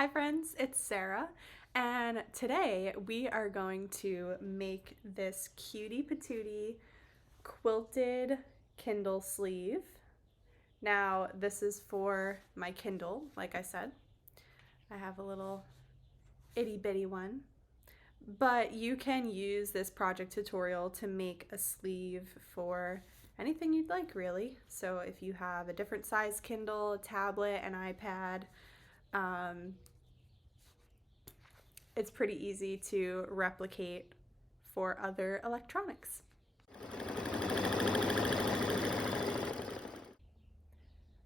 Hi friends, it's Sarah, and today we are going to make this cutie patootie quilted Kindle sleeve. Now this is for my Kindle, like I said. I have a little itty bitty one, but you can use this project tutorial to make a sleeve for anything you'd like really. So if you have a different size Kindle, a tablet, an iPad, it's pretty easy to replicate for other electronics.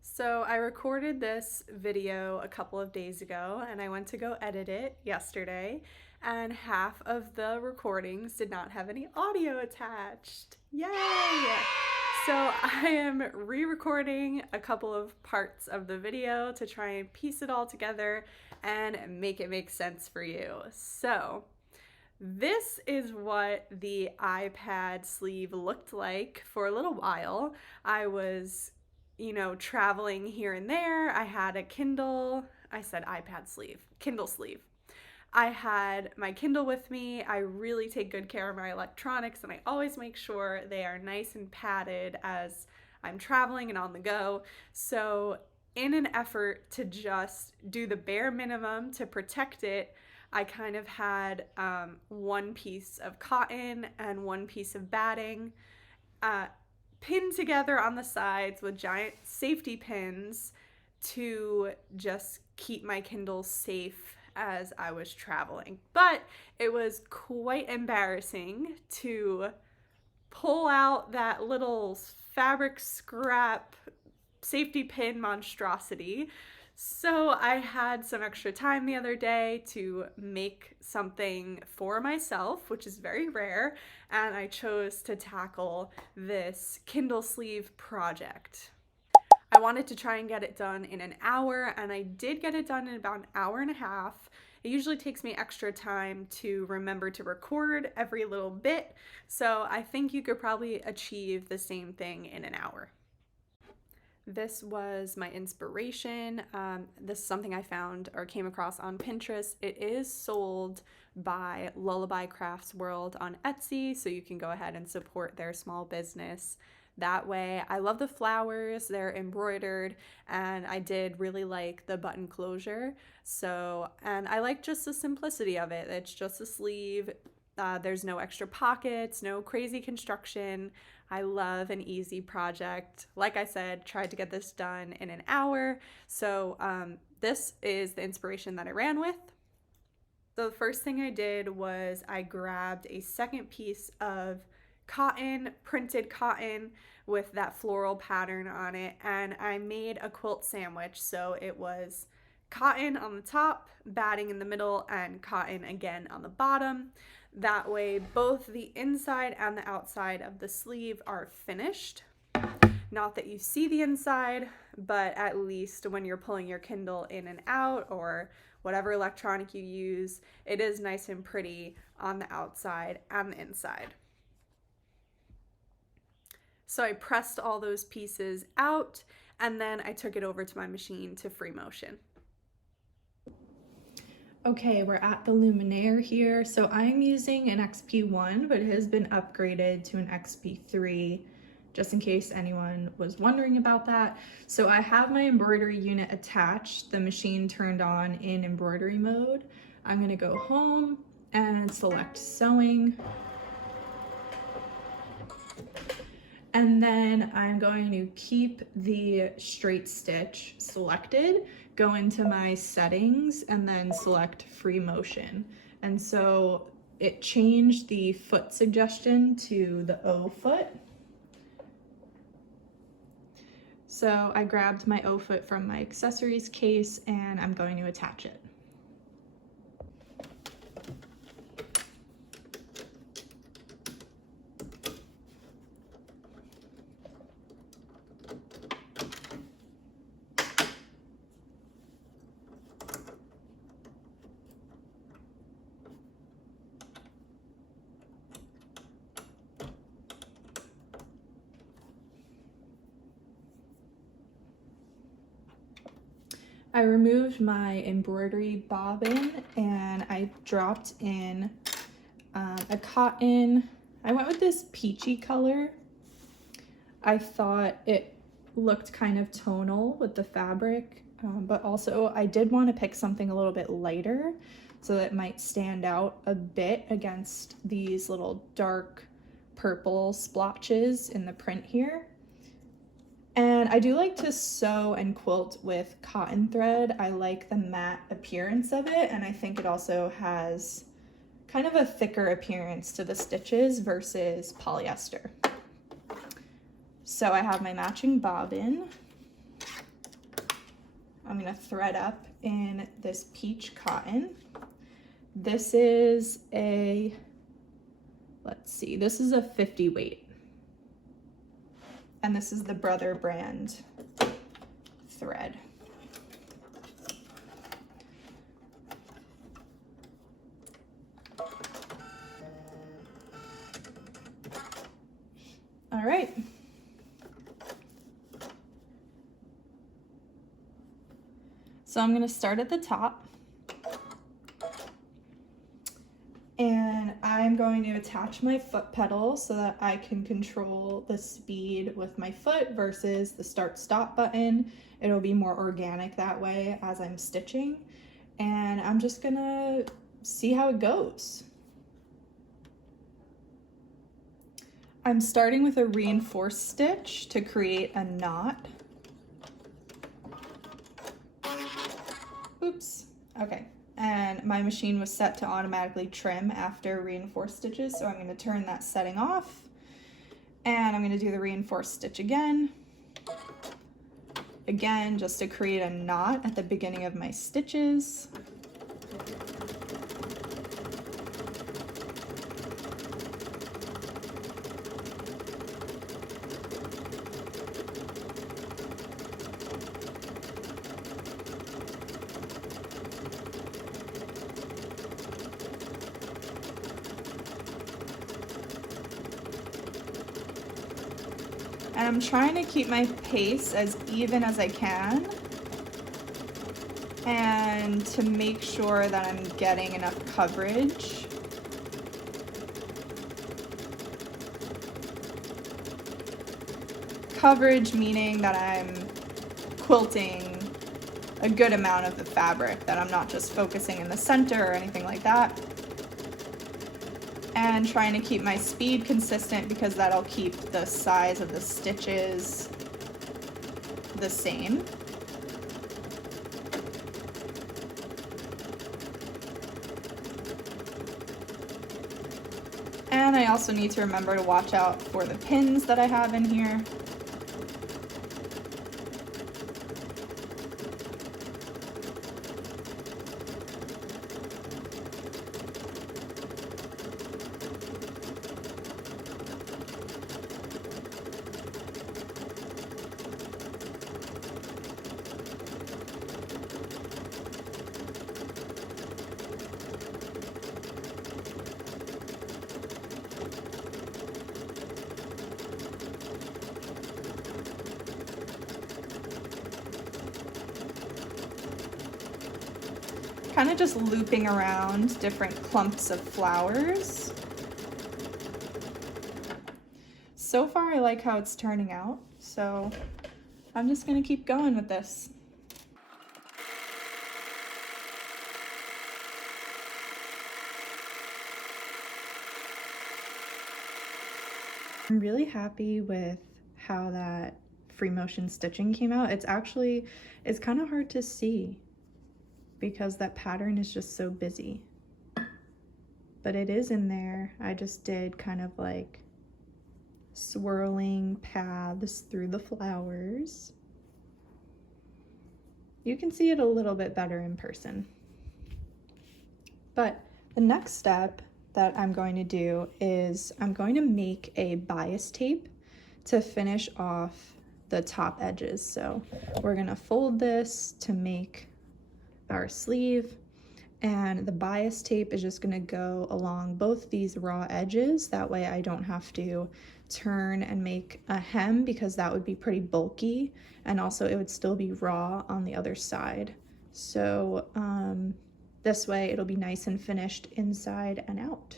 So I recorded this video a couple of days ago and I went to go edit it yesterday, and half of the recordings did not have any audio attached. Yay! So I am re-recording a couple of parts of the video to try and piece it all together and make it make sense for you. So this is what the iPad sleeve looked like for a little while. I was, traveling here and there. I had a Kindle, I said iPad sleeve, Kindle sleeve. I had my Kindle with me. I really take good care of my electronics and I always make sure they are nice and padded as I'm traveling and on the go. So in an effort to just do the bare minimum to protect it, I kind of had one piece of cotton and one piece of batting pinned together on the sides with giant safety pins to just keep my Kindle safe as I was traveling. But it was quite embarrassing to pull out that little fabric scrap safety pin monstrosity. So I had some extra time the other day to make something for myself, which is very rare, and I chose to tackle this Kindle sleeve project. I wanted to try and get it done in an hour, and I did get it done in about an hour and a half. It usually takes me extra time to remember to record every little bit, so I think you could probably achieve the same thing in an hour. This was my inspiration. This is something I found or came across on Pinterest. It is sold by Lullaby Crafts World on Etsy, so you can go ahead and support their small business that way. I love the flowers, they're embroidered, and I did really like the button closure. And I like just the simplicity of it. It's just a sleeve. There's no extra pockets, no crazy construction. I love an easy project. Like I said, tried to get this done in an hour. So this is the inspiration that I ran with. So the first thing I did was I grabbed a second piece of cotton, printed cotton with that floral pattern on it, and I made a quilt sandwich. So it was cotton on the top, batting in the middle, and cotton again on the bottom. That way both the inside and the outside of the sleeve are finished. Not that you see the inside, but at least when you're pulling your Kindle in and out or whatever electronic you use, it is nice and pretty on the outside and the inside. So I pressed all those pieces out and then I took it over to my machine to free motion. Okay, we're at the Luminaire here. So I'm using an XP1, but it has been upgraded to an XP3, just in case anyone was wondering about that. So I have my embroidery unit attached, the machine turned on in embroidery mode. I'm gonna go home and select sewing. And then I'm going to keep the straight stitch selected, go into my settings, and then select free motion. And so it changed the foot suggestion to the O foot. So I grabbed my O foot from my accessories case and I'm going to attach it. I removed my embroidery bobbin and I dropped in a cotton. I went with this peachy color. I thought it looked kind of tonal with the fabric, but also I did want to pick something a little bit lighter so that it might stand out a bit against these little dark purple splotches in the print here. And I do like to sew and quilt with cotton thread. I like the matte appearance of it, and I think it also has kind of a thicker appearance to the stitches versus polyester. So I have my matching bobbin. I'm gonna thread up in this peach cotton. This is a, let's see, this is a 50 weight. And this is the Brother brand thread. All right. So I'm gonna start at the top. And I'm going to attach my foot pedal so that I can control the speed with my foot versus the start-stop button. It'll be more organic that way as I'm stitching. And I'm just gonna see how it goes. I'm starting with a reinforced stitch to create a knot. Oops, okay. And my machine was set to automatically trim after reinforced stitches, so I'm going to turn that setting off, and I'm going to do the reinforced stitch again, just to create a knot at the beginning of my stitches. And I'm trying to keep my pace as even as I can, and to make sure that I'm getting enough coverage. Coverage meaning that I'm quilting a good amount of the fabric, that I'm not just focusing in the center or anything like that. And trying to keep my speed consistent because that'll keep the size of the stitches the same. And I also need to remember to watch out for the pins that I have in here. Kind of just looping around different clumps of flowers. So far I like how it's turning out, so I'm just gonna keep going with this. I'm really happy with how that free motion stitching came out. It's kind of hard to see because that pattern is just so busy, but it is in there. I just did kind of like swirling paths through the flowers. You can see it a little bit better in person. But the next step that I'm going to do is I'm going to make a bias tape to finish off the top edges. So we're gonna fold this to make our sleeve, and the bias tape is just gonna go along both these raw edges. That way I don't have to turn and make a hem because that would be pretty bulky, and also it would still be raw on the other side. So this way it'll be nice and finished inside and out.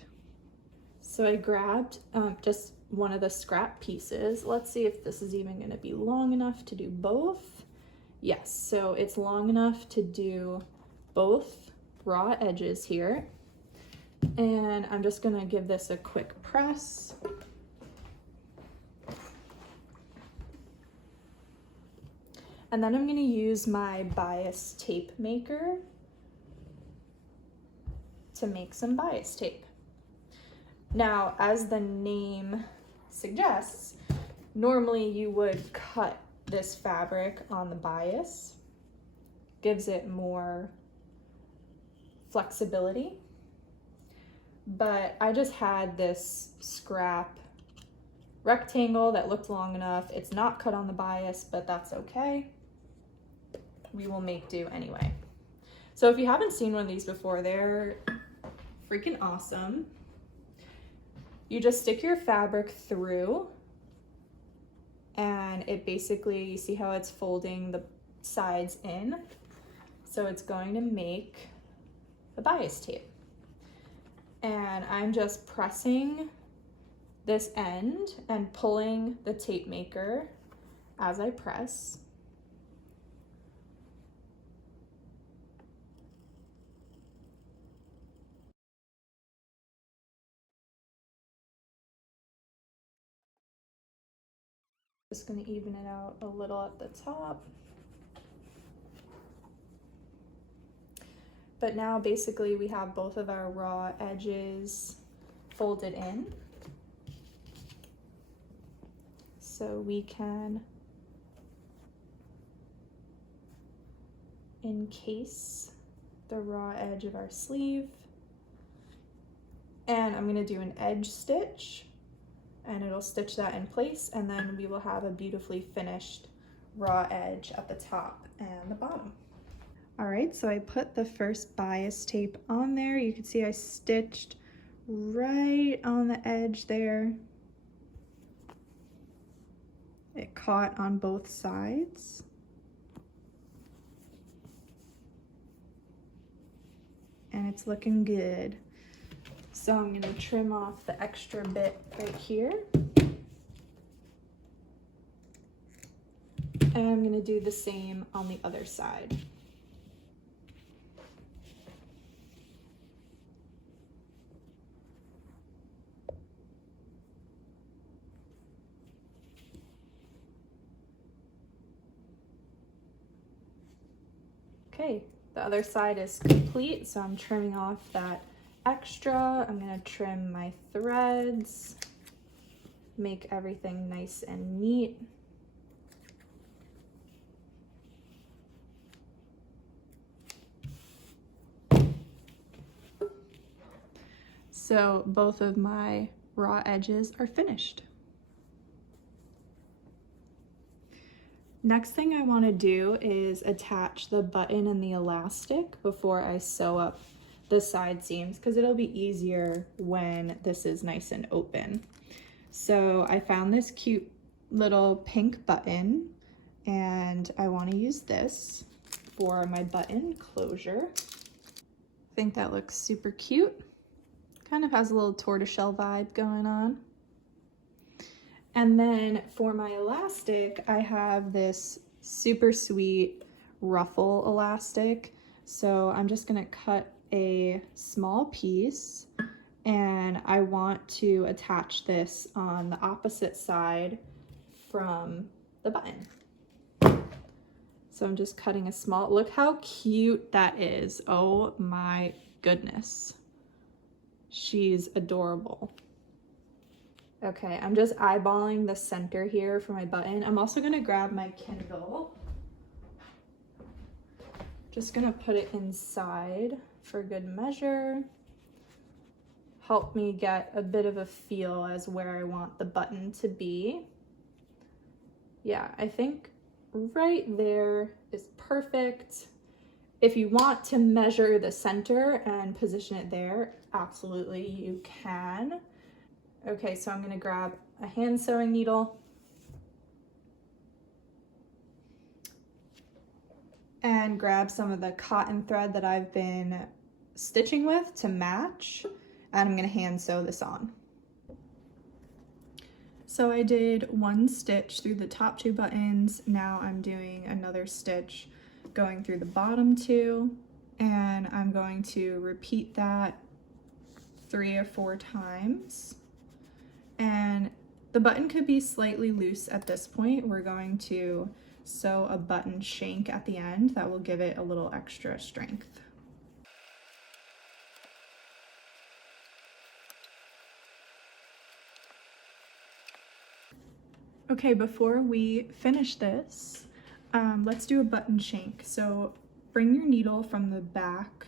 So I grabbed just one of the scrap pieces. Let's see if this is even going to be long enough to do both. Yes, so it's long enough to do both raw edges here. And I'm just going to give this a quick press. And then I'm going to use my bias tape maker to make some bias tape. Now, as the name suggests, normally you would cut this fabric on the bias. Gives it more flexibility. But I just had this scrap rectangle that looked long enough. It's not cut on the bias, but that's okay. We will make do anyway. So if you haven't seen one of these before, they're freaking awesome. You just stick your fabric through and it basically, you see how it's folding the sides in? So it's going to make the bias tape. And I'm just pressing this end and pulling the tape maker as I press. Just going to even it out a little at the top. But now basically we have both of our raw edges folded in. So we can encase the raw edge of our sleeve. And I'm going to do an edge stitch and it'll stitch that in place, and then we will have a beautifully finished raw edge at the top and the bottom. All right, so I put the first bias tape on there. You can see I stitched right on the edge there. It caught on both sides. And it's looking good. So I'm gonna trim off the extra bit right here. And I'm gonna do the same on the other side. Okay, the other side is complete, so I'm trimming off that extra. I'm gonna trim my threads, make everything nice and neat. So both of my raw edges are finished. Next thing I want to do is attach the button and the elastic before I sew up the side seams, because it'll be easier when this is nice and open. So I found this cute little pink button and I want to use this for my button closure. I think that looks super cute. Kind of has a little tortoiseshell vibe going on. And then for my elastic, I have this super sweet ruffle elastic. So I'm just gonna cut a small piece and I want to attach this on the opposite side from the button. So I'm just cutting a small, look how cute that is. Oh my goodness. She's adorable. Okay, I'm just eyeballing the center here for my button. I'm also gonna grab my Kindle. Just gonna put it inside for good measure. Help me get a bit of a feel as where I want the button to be. Yeah, I think right there is perfect. If you want to measure the center and position it there, absolutely you can. Okay, so I'm gonna grab a hand sewing needle and grab some of the cotton thread that I've been stitching with to match, and I'm going to hand sew this on. So I did one stitch through the top 2 buttons. Now I'm doing another stitch going through the bottom 2, and I'm going to repeat that 3 or 4 times. And the button could be slightly loose at this point. We're going to sew a button shank at the end that will give it a little extra strength. Okay, before we finish this, let's do a button shank. So bring your needle from the back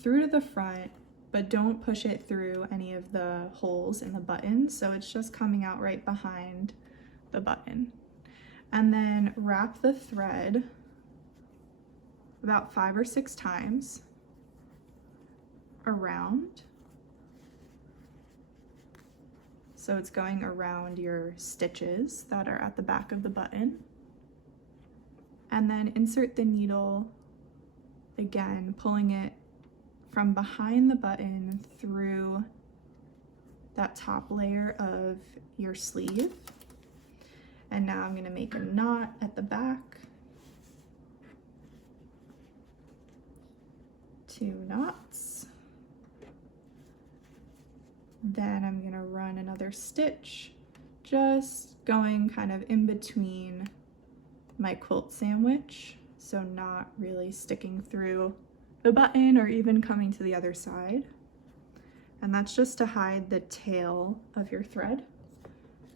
through to the front, but don't push it through any of the holes in the button. So it's just coming out right behind the button. And then wrap the thread about 5 or 6 times around. So it's going around your stitches that are at the back of the button. And then insert the needle, again, pulling it from behind the button through that top layer of your sleeve. And now I'm going to make a knot at the back. 2 knots. Then I'm going to run another stitch, just going kind of in between my quilt sandwich, so not really sticking through the button or even coming to the other side. And that's just to hide the tail of your thread.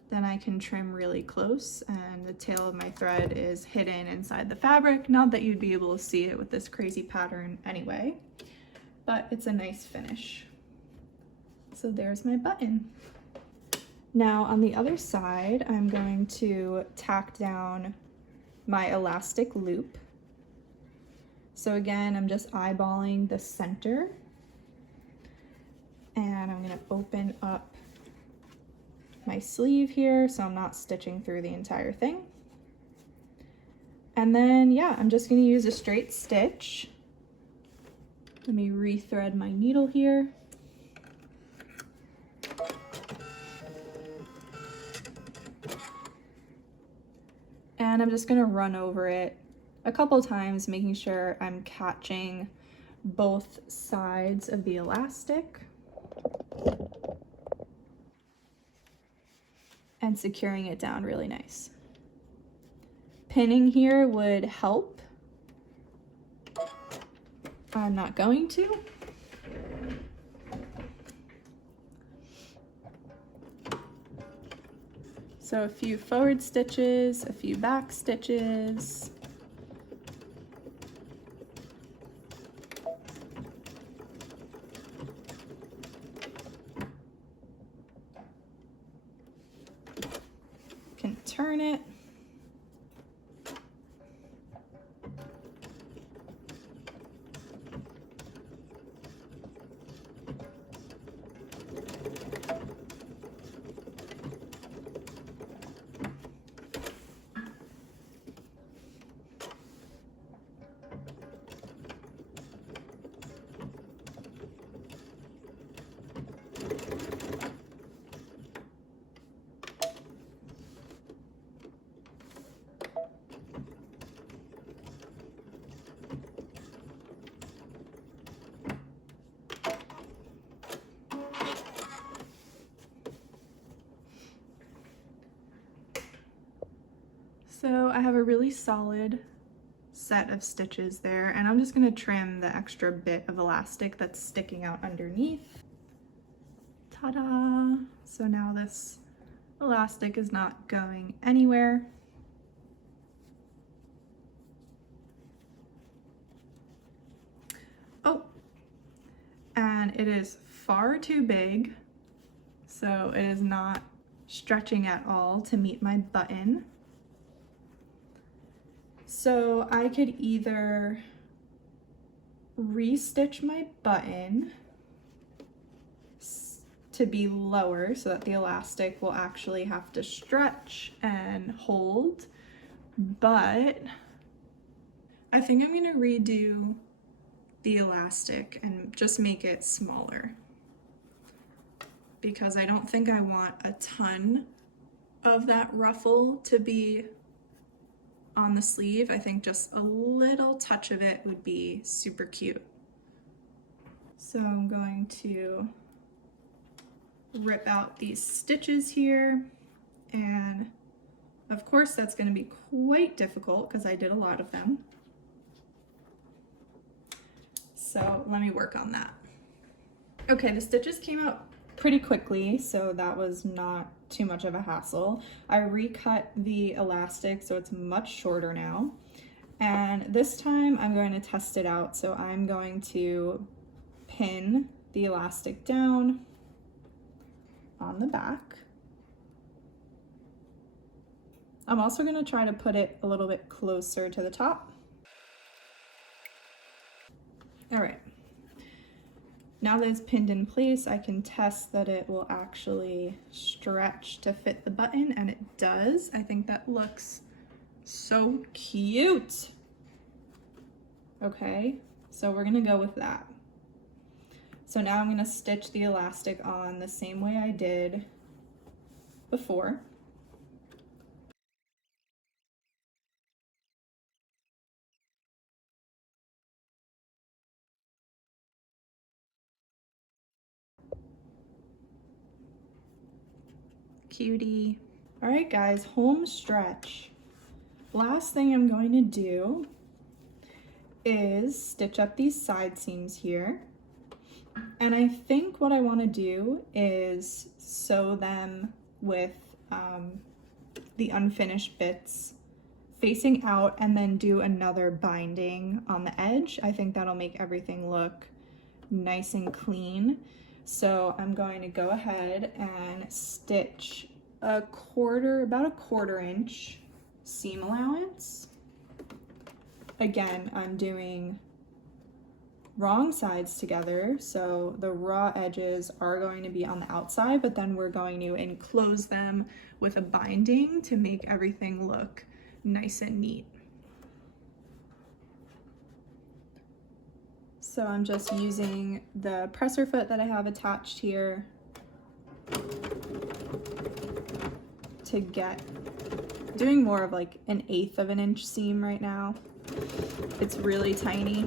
Then I can trim really close, and the tail of my thread is hidden inside the fabric. Not that you'd be able to see it with this crazy pattern anyway, but it's a nice finish. So there's my button. Now on the other side, I'm going to tack down my elastic loop. So again, I'm just eyeballing the center, and I'm going to open up my sleeve here so I'm not stitching through the entire thing. And then, yeah, I'm just going to use a straight stitch. Let me rethread my needle here. And I'm just going to run over it a couple times, making sure I'm catching both sides of the elastic and securing it down really nice. Pinning here would help. I'm not going to. So a few forward stitches, a few back stitches. Can turn it. So I have a really solid set of stitches there, and I'm just going to trim the extra bit of elastic that's sticking out underneath. Ta-da! So now this elastic is not going anywhere. Oh, and it is far too big, so it is not stretching at all to meet my button. So I could either restitch my button to be lower so that the elastic will actually have to stretch and hold, but I think I'm gonna redo the elastic and just make it smaller because I don't think I want a ton of that ruffle to be on the sleeve. I think just a little touch of it would be super cute. So I'm going to rip out these stitches here, and of course that's going to be quite difficult because I did a lot of them. So let me work on that. Okay, the stitches came out pretty quickly, so that was not too much of a hassle. I recut the elastic so it's much shorter now. And this time I'm going to test it out. So I'm going to pin the elastic down on the back. I'm also going to try to put it a little bit closer to the top. All right. Now that it's pinned in place, I can test that it will actually stretch to fit the button, and it does. I think that looks so cute. Okay, so we're gonna go with that. So now I'm gonna stitch the elastic on the same way I did before. Cutie. All right, guys, home stretch. Last thing I'm going to do is stitch up these side seams here. And I think what I want to do is sew them with the unfinished bits facing out and then do another binding on the edge. I think that'll make everything look nice and clean. So I'm going to go ahead and stitch about a quarter inch seam allowance. Again, I'm doing wrong sides together, so the raw edges are going to be on the outside, but then we're going to enclose them with a binding to make everything look nice and neat. So I'm just using the presser foot that I have attached here to doing more of like 1/8 of an inch seam right now. It's really tiny.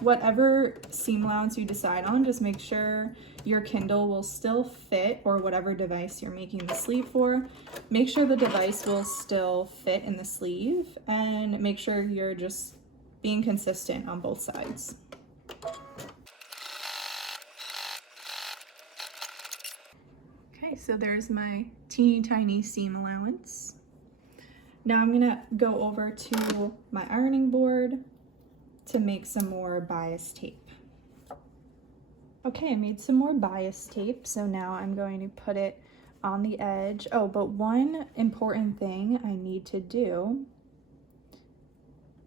Whatever seam allowance you decide on, just make sure your Kindle will still fit, or whatever device you're making the sleeve for. Make sure the device will still fit in the sleeve, and make sure you're just being consistent on both sides. Okay, so there's my teeny tiny seam allowance. Now I'm gonna go over to my ironing board to make some more bias tape. Okay, I made some more bias tape, so now I'm going to put it on the edge. Oh, but one important thing I need to do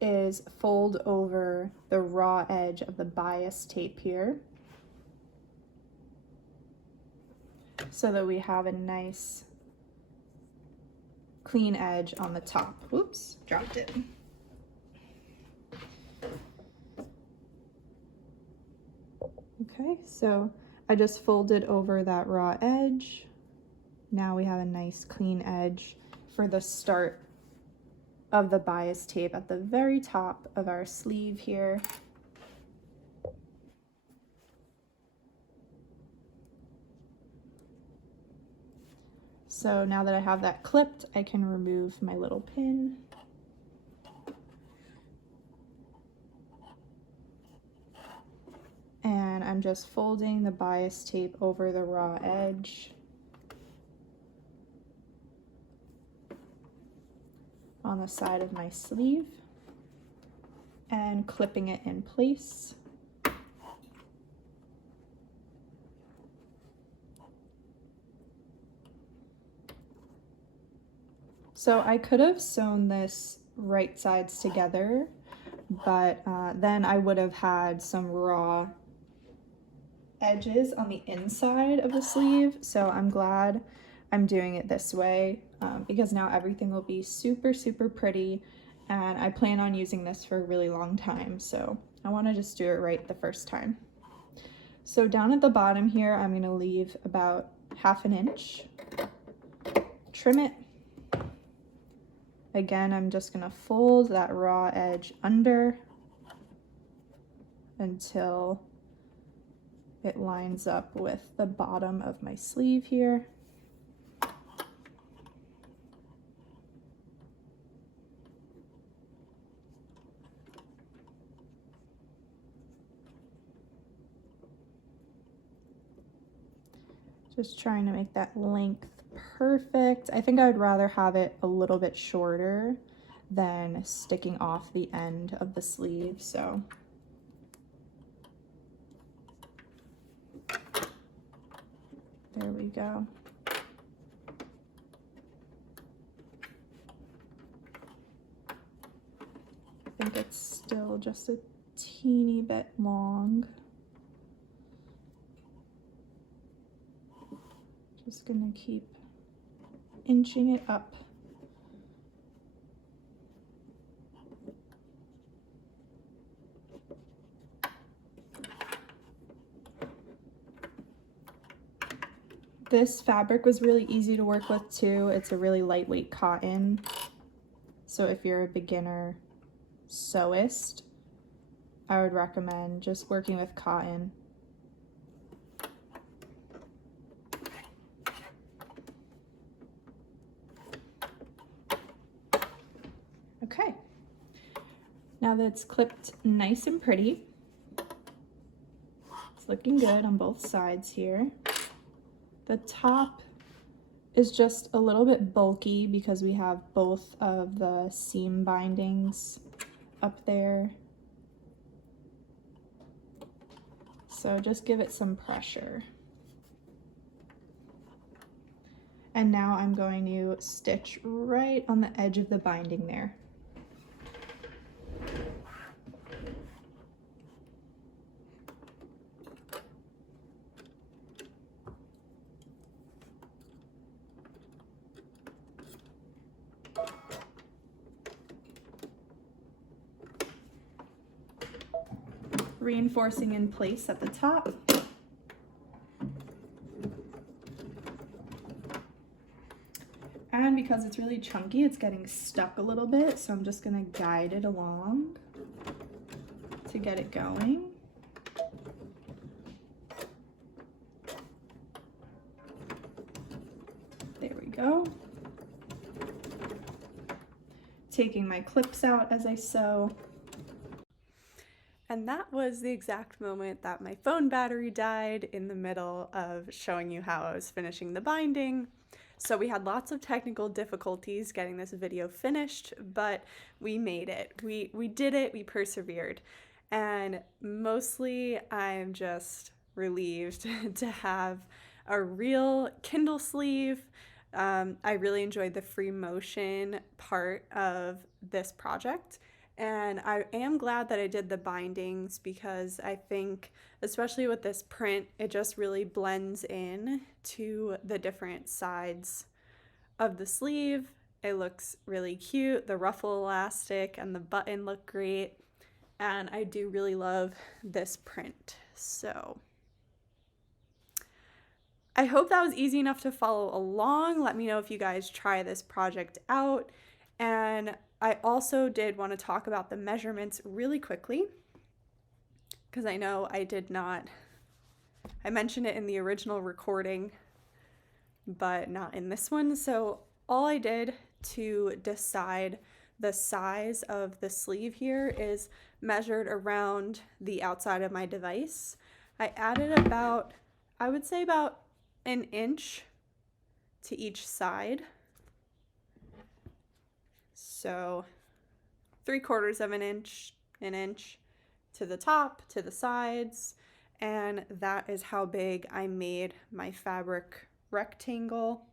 is fold over the raw edge of the bias tape here so that we have a nice clean edge on the top. Oops, dropped it. Okay, so I just folded over that raw edge. Now we have a nice clean edge for the start of the bias tape at the very top of our sleeve here. So now that I have that clipped, I can remove my little pin. And I'm just folding the bias tape over the raw edge on the side of my sleeve and clipping it in place. So I could have sewn this right sides together, but then I would have had some raw edges on the inside of the sleeve. So I'm glad I'm doing it this way because now everything will be super, super pretty. And I plan on using this for a really long time. So I want to just do it right the first time. So down at the bottom here, I'm going to leave about 1/2 inch. Trim it. Again, I'm just going to fold that raw edge under until it lines up with the bottom of my sleeve here. Just trying to make that length perfect. I think I would rather have it a little bit shorter than sticking off the end of the sleeve, so. There we go. I think it's still just a teeny bit long. Just gonna keep inching it up. This fabric was really easy to work with too. It's a really lightweight cotton. So if you're a beginner sewist, I would recommend just working with cotton. Okay, now that it's clipped nice and pretty, it's looking good on both sides here. The top is just a little bit bulky because we have both of the seam bindings up there. So just give it some pressure. And now I'm going to stitch right on the edge of the binding there. Reinforcing in place at the top. And because it's really chunky, it's getting stuck a little bit, so I'm just gonna guide it along to get it going. There we go. Taking my clips out as I sew. And that was the exact moment that my phone battery died in the middle of showing you how I was finishing the binding. So we had lots of technical difficulties getting this video finished, but we made it. We did it, we persevered. And mostly I'm just relieved to have a real Kindle sleeve. I really enjoyed the free motion part of this project. And I am glad that I did the bindings because I think, especially with this print, it just really blends in to the different sides of the sleeve. It looks really cute. The ruffle elastic and the button look great. And I do really love this print. So I hope that was easy enough to follow along. Let me know if you guys try this project out. And I also did want to talk about the measurements really quickly because I know I did not, I mentioned it in the original recording, but not in this one. So all I did to decide the size of the sleeve here is measured around the outside of my device. I added about, I would say about 1 inch to each side. So 3/4 of an inch to the top, to the sides, and that is how big I made my fabric rectangle.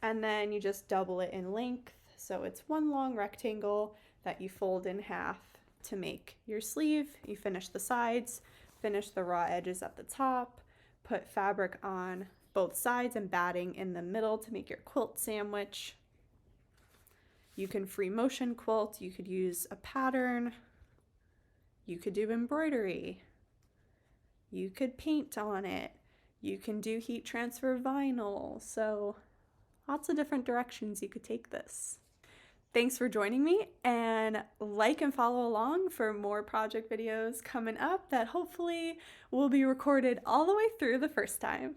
And then you just double it in length, so it's one long rectangle. that you fold in half to make your sleeve. You finish the sides, finish the raw edges at the top, put fabric on both sides and batting in the middle to make your quilt sandwich. You can free motion quilt, you could use a pattern, you could do embroidery, you could paint on it, you can do heat transfer vinyl, so lots of different directions you could take this. Thanks for joining me, and like and follow along for more project videos coming up that hopefully will be recorded all the way through the first time.